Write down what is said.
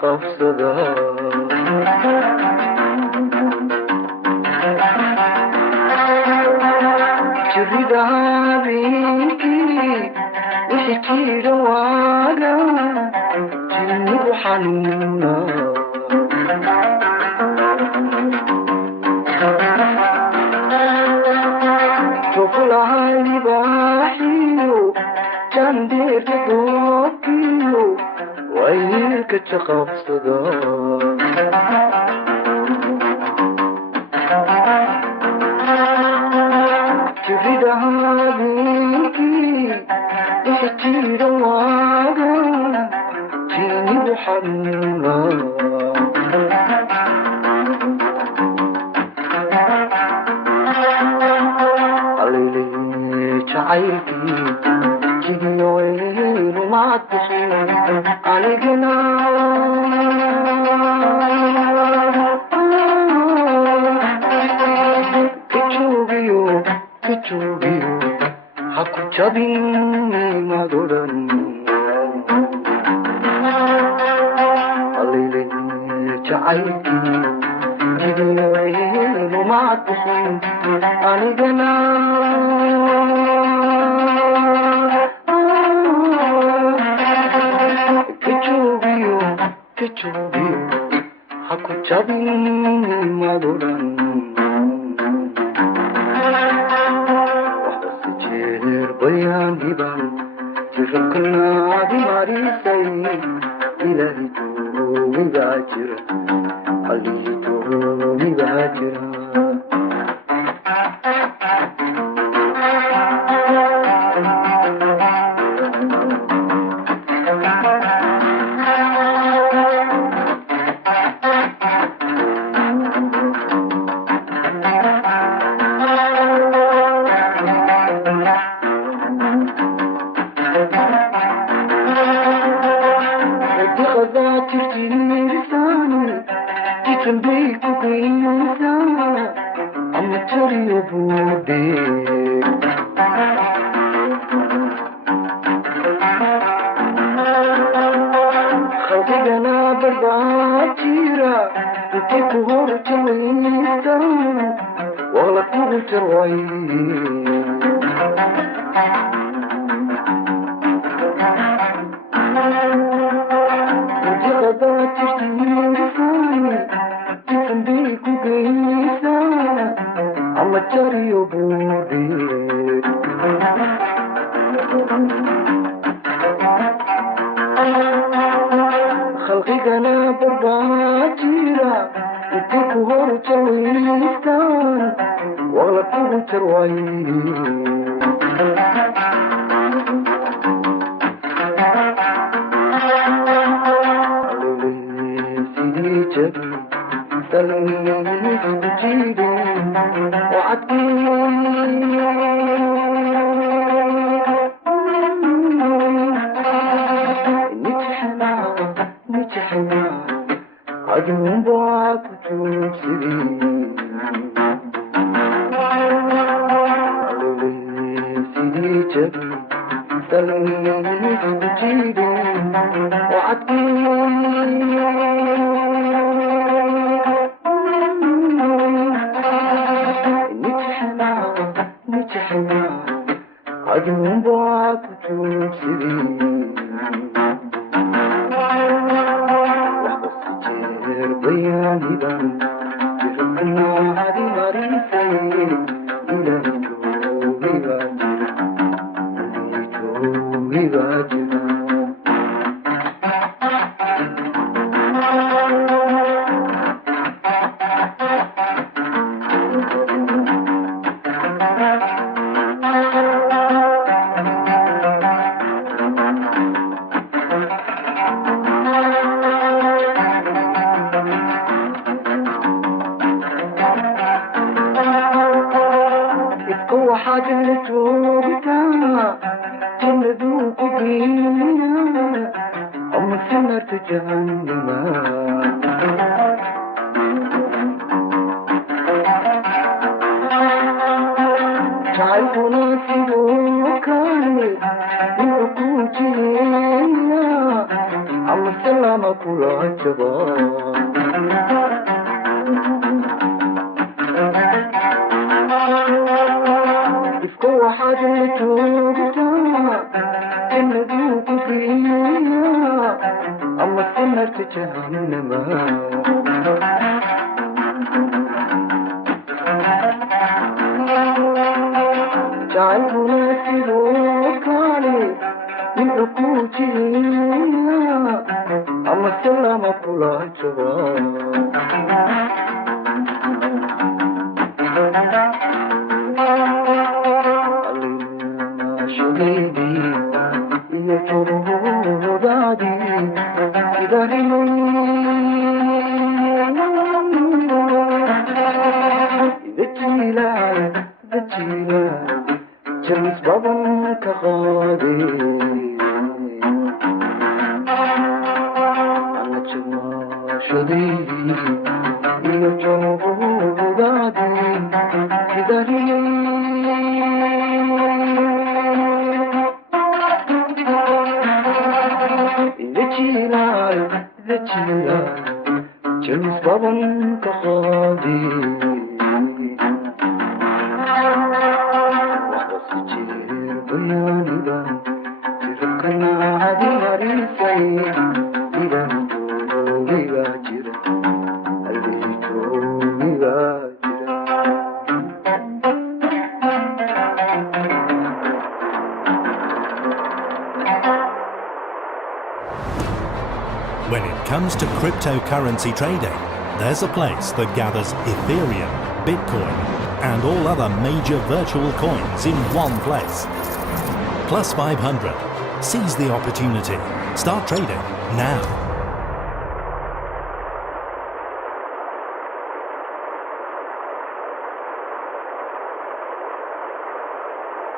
qabsada jirida habeenkii wixii jira waaga jinnigu xanuuna jofulaha libaaxiyo jandeerka dookiyo waylka jaqabsada jirida habeenkii wixii jira waaga jinnigu xanuuna jacaylkii jigiyoynu maadbixin anigana kajuugiyo haku jabin madodan alile jacaylkii jigiyoynu maadbixin anigana haku jabin madodan waxbase jeer bayaaniban jirabkanaadi marisay ilaahi doomigaa jira allii doomigaa jira حاجة توبتها تندوق بينا أم سنة جهنم تعرفنا سيبوكاني يركوتينا أم السلامة كل عجبا اسكو حاجة توبتها تندوق بينا أم السنة جهنم جعلنا سلوكاني من عقوتنا أما السلامة كلها جواب علينا شديدي يجره بعدي إذا بتيلا جمس بابا كغادي أنا جوا شديدي يجره بعدي إذا بتيلا جمس بابا كغادي When it comes to cryptocurrency trading, there's a place that gathers Ethereum, Bitcoin, and all other major virtual coins in one place. Plus 500. Seize the opportunity. Start trading now.